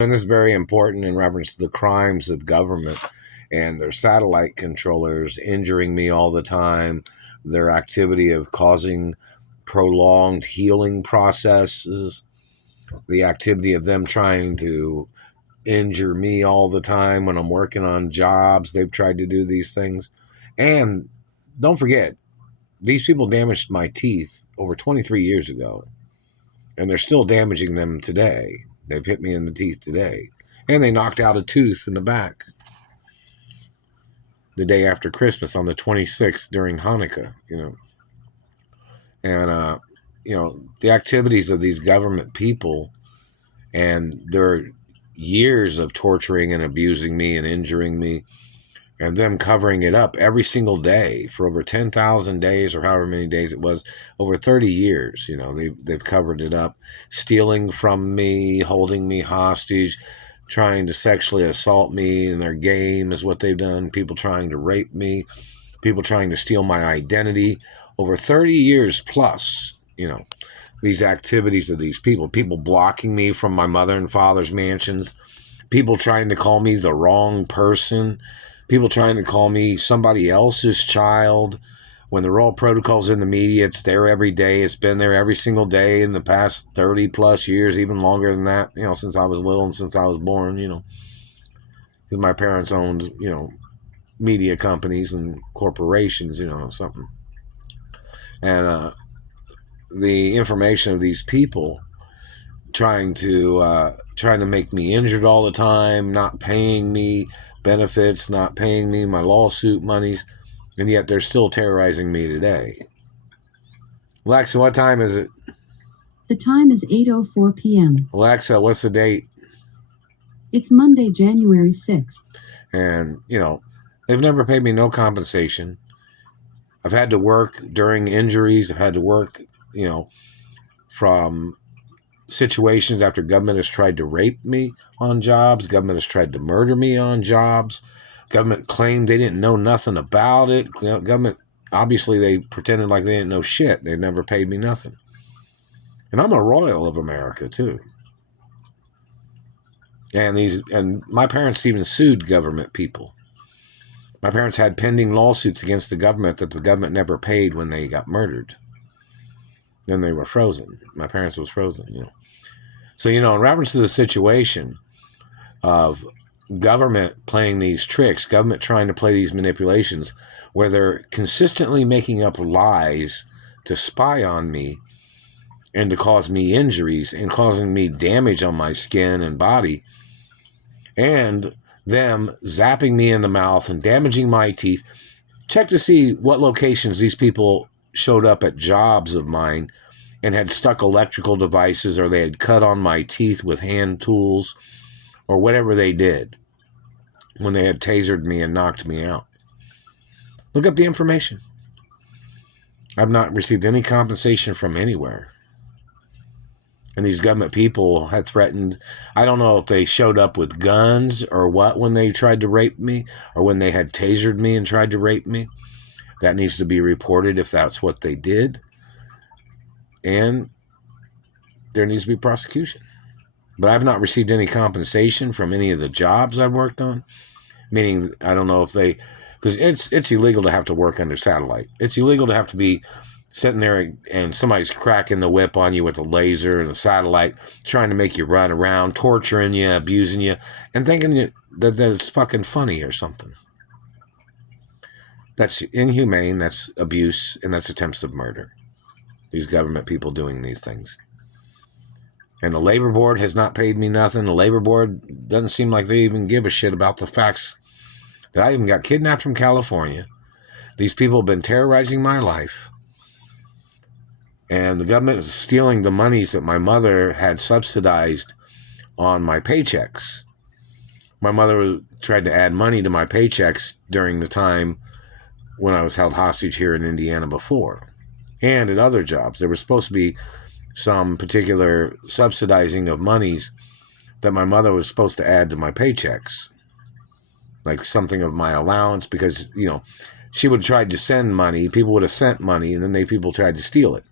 And this is very important in reference to the crimes of government and their satellite controllers injuring me all the time, their activity of causing prolonged healing processes, the activity of them trying to injure me all the time when I'm working on jobs. They've tried to do these things. And don't forget, these people damaged my teeth over 23 years ago, and they're still damaging them today. They've hit me in the teeth today. And they knocked out a tooth in the back the day after Christmas on the 26th during Hanukkah, And, the activities of these government people and their years of torturing and abusing me and injuring me and them covering it up every single day for over 10,000 days or however many days it was, over 30 years, they've covered it up, stealing from me, holding me hostage, trying to sexually assault me in their game is what they've done, people trying to rape me, people trying to steal my identity, over 30 years plus, these activities of these people blocking me from my mother and father's mansions, people trying to call me the wrong person, people trying to call me somebody else's child. When the Royal Protocol's in the media, it's there every day. It's been there every single day in the past 30 plus years, even longer than that, since I was little and since I was born, because my parents owned, media companies and corporations, something. And the information of these people trying to make me injured all the time, not paying me benefits, not paying me my lawsuit monies, and yet they're still terrorizing me today. Alexa, what time is it? The time is 8:04 p.m. Alexa, what's the date? It's Monday, January 6th. And, they've never paid me no compensation. I've had to work during injuries. I've had to work, from situations after government has tried to rape me on jobs. Government has tried to murder me on jobs. Government claimed they didn't know nothing about it. Government, obviously, they pretended like they didn't know shit. They've never paid me nothing. And I'm a royal of America, too. And my parents even sued government people. My parents had pending lawsuits against the government that the government never paid when they got murdered. Then they were frozen. My parents was frozen, So, in reference to the situation of government playing these tricks, government trying to play these manipulations, where they're consistently making up lies to spy on me and to cause me injuries and causing me damage on my skin and body, and them zapping me in the mouth and damaging my teeth. Check to see what locations these people showed up at jobs of mine and had stuck electrical devices, or they had cut on my teeth with hand tools, or whatever they did when they had tasered me and knocked me out. Look up the information. I've not received any compensation from anywhere. And these government people had threatened, I don't know if they showed up with guns or what when they tried to rape me, or when they had tasered me and tried to rape me. That needs to be reported if that's what they did. And there needs to be prosecution. But I've not received any compensation from any of the jobs I've worked on. Meaning, I don't know if they, because it's illegal to have to work under satellite. It's illegal to have to be sitting there and somebody's cracking the whip on you with a laser and a satellite, trying to make you run around, torturing you, abusing you, and thinking that it's fucking funny or something. That's inhumane, that's abuse, and that's attempts of murder. These government people doing these things. And the labor board has not paid me nothing. The labor board doesn't seem like they even give a shit about the facts that I even got kidnapped from California. These people have been terrorizing my life. And the government is stealing the monies that my mother had subsidized on my paychecks. My mother tried to add money to my paychecks during the time when I was held hostage here in Indiana before. And at other jobs. There was supposed to be some particular subsidizing of monies that my mother was supposed to add to my paychecks. Like something of my allowance, because, she would have tried to send money, people would have sent money, and then people tried to steal it.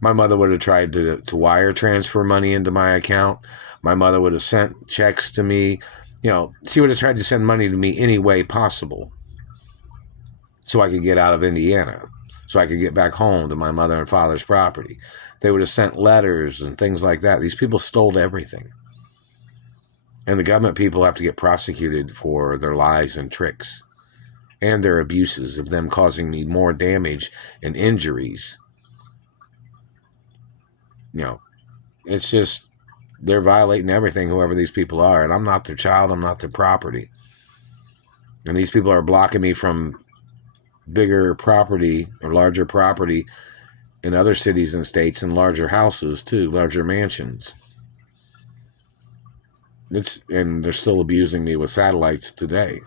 My mother would have tried to wire transfer money into my account. My mother would have sent checks to me. You know, she would have tried to send money to me any way possible so I could get out of Indiana, so I could get back home to my mother and father's property. They would have sent letters and things like that. These people stole everything. And the government people have to get prosecuted for their lies and tricks and their abuses of them causing me more damage and injuries. You know, it's just, they're violating everything, whoever these people are. And I'm not their child. I'm not their property. And these people are blocking me from bigger property or larger property in other cities and states, and larger houses too, larger mansions. And they're still abusing me with satellites today.